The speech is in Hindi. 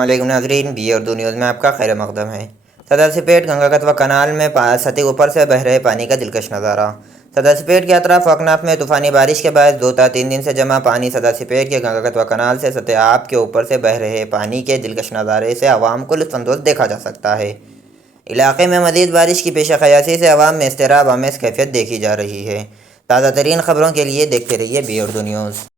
अस्सलामुअलैकुम नाज़रीन, बी और दो न्यूज़ में आपका खैर मकदम है। सदस्यपेट गंगा कतवा कनाल में सतह ऊपर से बह रहे पानी का दिलकश नज़ारा। सदस्यपेट के अतराफ अकनाफ में तूफ़ानी बारिश के बाद 2 3 दिन से जमा पानी सदस्यपेट के गंगा कतवा कनाल से सतह आब के ऊपर से बह रहे पानी के दिलकश नज़ारे से आवाम को लुत्फ़अंदोज़ देखा जा सकता है। इलाके में मज़ीद बारिश की पेशा क़यासी से आवाम में इज़्तिराब आमेज़ कैफियत देखी जा रही है। ताज़ा तरीन ख़बरों के लिए देखते रहिए बी और दो न्यूज़।